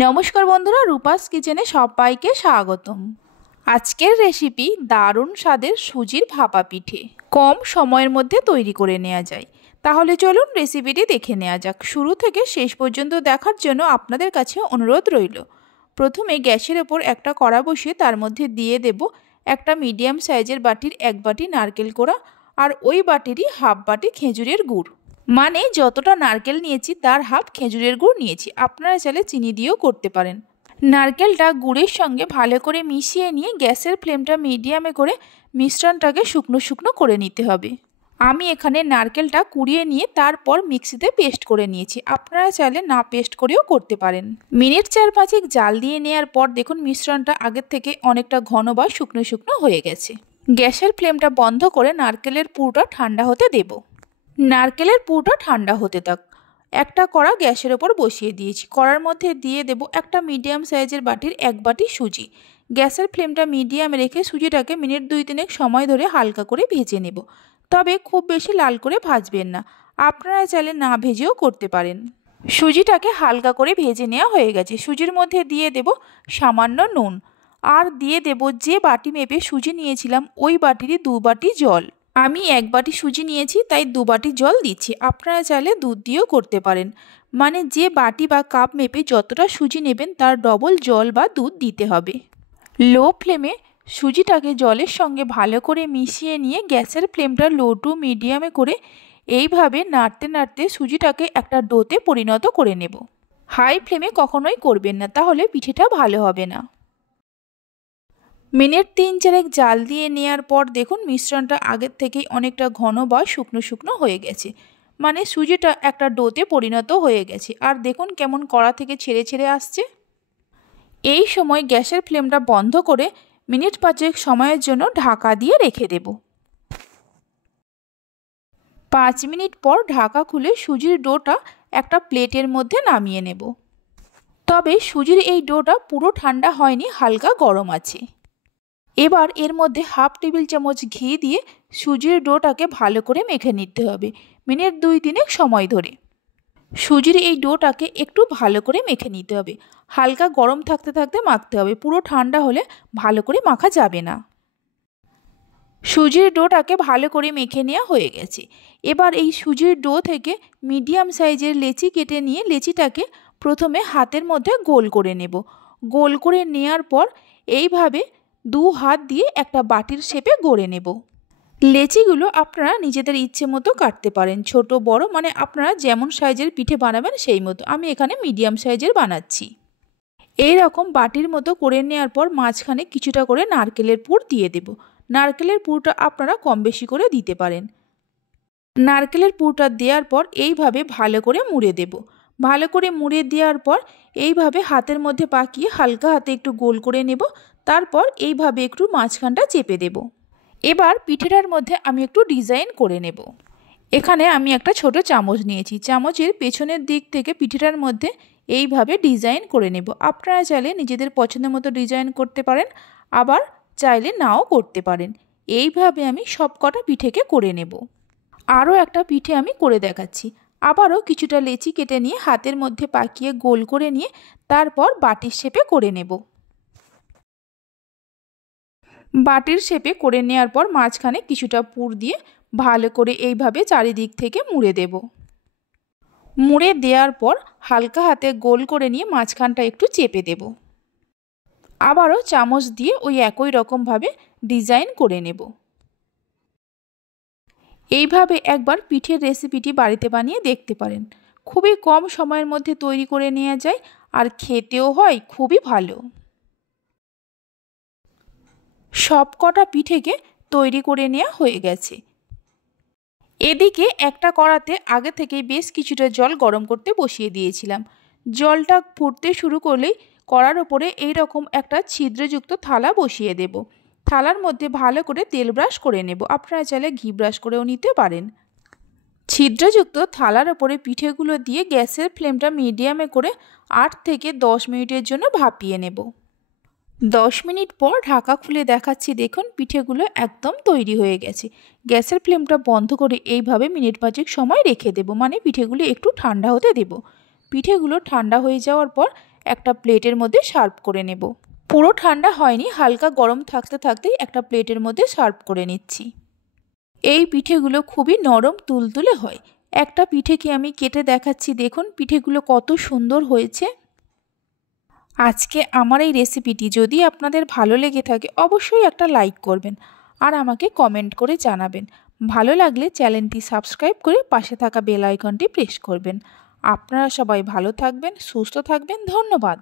নমস্কার বন্ধুরা, রূপাস কিচেনে সবাইকে স্বাগতম। আজকের রেসিপি দারুণ স্বাদের সুজির ভাপা পিঠে কম সময়ের মধ্যে তৈরি করে নেওয়া যায়। তাহলে চলুন রেসিপিটি দেখে নেওয়া যাক। শুরু থেকে শেষ পর্যন্ত দেখার জন্য আপনাদের কাছে অনুরোধ রইল। প্রথমে গ্যাসের ওপর একটা কড়া বসিয়ে তার মধ্যে দিয়ে দেব একটা মিডিয়াম সাইজের বাটির 1 বাটি নারকেল কোড়া আর ওই বাটিরই হাফ বাটি খেজুরের গুড়, মানে যতটা নারকেল নিয়েছি তার হাফ খেজুরের গুড় নিয়েছি। আপনারা চাইলে চিনি দিয়েও করতে পারেন। নারকেলটা গুড়ের সঙ্গে ভালো করে মিশিয়ে নিয়ে গ্যাসের ফ্লেমটা মিডিয়ামে করে মিশ্রণটাকে শুকনো শুকনো করে নিতে হবে। আমি এখানে নারকেলটা কুড়িয়ে নিয়ে তারপর মিক্সিতে পেস্ট করে নিয়েছি। আপনারা চাইলে না পেস্ট করেও করতে পারেন। মিনিট 4-5 জাল দিয়ে নেওয়ার পর দেখুন মিশ্রণটা আগের থেকে অনেকটা ঘন বা শুকনো শুকনো হয়ে গেছে। গ্যাসের ফ্লেমটা বন্ধ করে নারকেলের পুরোটা ঠান্ডা হতে দেব। নারকেলের পুরোটা ঠান্ডা হতে থাক। একটা কড়া গ্যাসের ওপর বসিয়ে দিয়েছি। কড়ার মধ্যে দিয়ে দেব একটা মিডিয়াম সাইজের বাটির 1 বাটি সুজি। গ্যাসের ফ্লেমটা মিডিয়ামে রেখে সুজিটাকে মিনিট 2-3 সময় ধরে হালকা করে ভেজে নেব। তবে খুব বেশি লাল করে ভাজবেন না, আপনারা চাইলে না ভেজেও করতে পারেন। সুজিটাকে হালকা করে ভেজে নেওয়া হয়ে গেছে। সুজির মধ্যে দিয়ে দেব সামান্য নুন আর দিয়ে দেব যে বাটি মেপে সুজি নিয়েছিলাম ওই বাটিরই 2 বাটি জল। আমি 1 বাটি সুজি নিয়েছি তাই 2 বাটি জল দিচ্ছি। আপনারা চাইলে দুধ দিয়েও করতে পারেন, মানে যে বাটি বা কাপ মেপে যতটা সুজি নেবেন তার ডবল জল বা দুধ দিতে হবে। লো ফ্লেমে সুজিটাকে জলের সঙ্গে ভালো করে মিশিয়ে নিয়ে গ্যাসের ফ্লেমটা লো টু মিডিয়ামে করে এইভাবে নাড়তে নাড়তে সুজিটাকে একটা ডোতে পরিণত করে নেব। হাই ফ্লেমে কখনোই করবেন না, তাহলে পিঠেটা ভালো হবে না। মিনিট 3-4 জাল দিয়ে নেওয়ার পর দেখুন মিশ্রণটা আগের থেকেই অনেকটা ঘন বা শুকনো শুকনো হয়ে গেছে, মানে সুজিটা একটা ডোতে পরিণত হয়ে গেছে। আর দেখুন কেমন কড়া থেকে ছেড়ে ছেড়ে আসছে। এই সময় গ্যাসের ফ্লেমটা বন্ধ করে মিনিট 5 সময়ের জন্য ঢাকা দিয়ে রেখে দেব। 5 মিনিট পর ঢাকা খুলে সুজির ডোটা একটা প্লেটের মধ্যে নামিয়ে নেব। তবে সুজির এই ডোটা পুরো ঠান্ডা হয়নি, হালকা গরম আছে। এবার এর মধ্যে হাফ টেবিল চামচ ঘি দিয়ে সুজির ডোটাকে ভালো করে মেখে নিতে হবে মিনিট 2-3 সময় ধরে। সুজির এই ডোটাকে একটু ভালো করে মেখে নিতে হবে। হালকা গরম থাকতে থাকতে মাখতে হবে, পুরো ঠান্ডা হলে ভালো করে মাখা যাবে না। সুজির ডোটাকে ভালো করে মেখে নেওয়া হয়ে গেছে। এবার এই সুজির ডো থেকে মিডিয়াম সাইজের লেচি কেটে নিয়ে লেচিটাকে প্রথমে হাতের মধ্যে গোল করে নেব। গোল করে নেওয়ার পর এইভাবে 2 হাত দিয়ে একটা বাটির শেপে গড়ে নেব। লেচিগুলো আপনারা নিজেদের ইচ্ছে মতো কাটতে পারেন, ছোট বড়, মানে আপনারা যেমন সাইজের পিঠে বানাবেন সেই মতো। আমি এখানে মিডিয়াম সাইজের বানাচ্ছি। এই রকম বাটির মতো করে নেওয়ার পর মাঝখানে কিছুটা করে নারকেলের পুর দিয়ে দেব। নারকেলের পুরটা আপনারা কম বেশি করে দিতে পারেন। নারকেলের পুরটা দেওয়ার পর এইভাবে ভালো করে মুড়ে দেব। ভালো করে মুড়ে দেওয়ার পর এইভাবে হাতের মধ্যে পাকিয়ে হালকা হাতে একটু গোল করে নেব। তারপর এইভাবে একটু মাঝখানটা চেপে দেব। এবার পিঠেটার মধ্যে আমি একটু ডিজাইন করে নেব। এখানে আমি একটা ছোট চামচ নিয়েছি। চামচের পেছনের দিক থেকে পিঠেটার মধ্যে এইভাবে ডিজাইন করে নেব। আপনারা চাইলে নিজেদের পছন্দ মতো ডিজাইন করতে পারেন, আবার চাইলে নাও করতে পারেন। এইভাবে আমি সব কটা পিঠেকে করে নেব। আরও একটা পিঠে আমি করে দেখাচ্ছি। আবারও কিছুটা লেচি কেটে নিয়ে হাতের মধ্যে পাকিয়ে গোল করে নিয়ে তারপর বাটির শেপে করে নেব। বাটির শেপে করে নেওয়ার পর মাঝখানে কিছুটা পুর দিয়ে ভালো করে এইভাবে চারিদিক থেকে মুড়ে দেব। মুড়ে দেওয়ার পর হালকা হাতে গোল করে নিয়ে মাঝখানটা একটু চেপে দেব। আবারও চামচ দিয়ে ওই একই রকমভাবে ডিজাইন করে নেব। এইভাবে একবার পিঠের রেসিপিটি বাড়িতে বানিয়ে দেখতে পারেন। খুবই কম সময়ের মধ্যে তৈরি করে নেওয়া যায় আর খেতেও হয় খুবই ভালো। সব কটা পিঠেকে তৈরি করে নেওয়া হয়ে গেছে। এদিকে একটা কড়াতে আগে থেকে বেশ কিছুটা জল গরম করতে বসিয়ে দিয়েছিলাম। জলটা ফুটতে শুরু করলেই কড়ার ওপরে এইরকম একটা ছিদ্রযুক্ত থালা বসিয়ে দেব। থালার মধ্যে ভালো করে তেল ব্রাশ করে নেব। আপনারা চাইলে ঘি ব্রাশ করেও নিতে পারেন। ছিদ্রযুক্ত থালার ওপরে পিঠেগুলো দিয়ে গ্যাসের ফ্লেমটা মিডিয়ামে করে 8 থেকে 10 মিনিটের জন্য ভাপিয়ে নেব। 10 মিনিট পর ঢাকা খুলে দেখাচ্ছি। দেখুন পিঠেগুলো একদম তৈরি হয়ে গেছে। গ্যাসের ফ্লেমটা বন্ধ করে এইভাবে মিনিট 5 সময় রেখে দেব, মানে পিঠেগুলো একটু ঠান্ডা হতে দেব। পিঠেগুলো ঠান্ডা হয়ে যাওয়ার পর একটা প্লেটের মধ্যে সার্ভ করে নেব। পুরো ঠান্ডা হয়নি, হালকা গরম থাকতে থাকতেই একটা প্লেটের মধ্যে সার্ভ করে নিচ্ছি। এই পিঠেগুলো খুবই নরম তুলতুলে হয়। একটা পিঠেকে আমি কেটে দেখাচ্ছি, দেখুন পিঠেগুলো কত সুন্দর হয়েছে। আজকে আমার এই রেসিপিটি যদি আপনাদের ভালো লেগে থাকে অবশ্যই একটা লাইক করবেন আর আমাকে কমেন্ট করে জানাবেন। ভালো লাগলে চ্যানেলটি সাবস্ক্রাইব করে পাশে থাকা বেল আইকনটি প্রেস করবেন। আপনারা সবাই ভালো থাকবেন, সুস্থ থাকবেন। ধন্যবাদ।